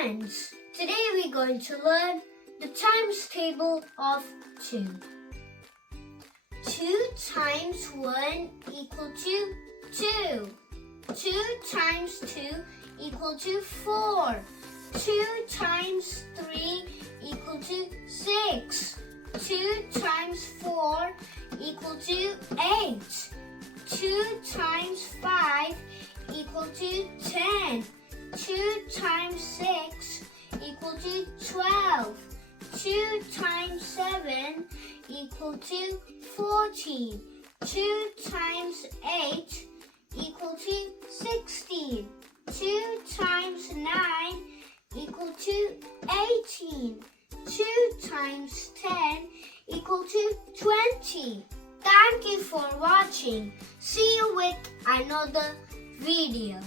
friends. Today we're going to learn the times table of 2. 2 times 1 equal to 2. 2 times 2 equal to 4. 2 times 3 equal to 6. 2 times 4 equal to 8. 2 times 5 equal to 10. 2 times 6 equal to 12. 2 times 7 equal to 14. 2 times 8 equal to 16. 2 times 9 equal to 18. 2 times 10 equal to 20. Thank you for watching. See you with another video.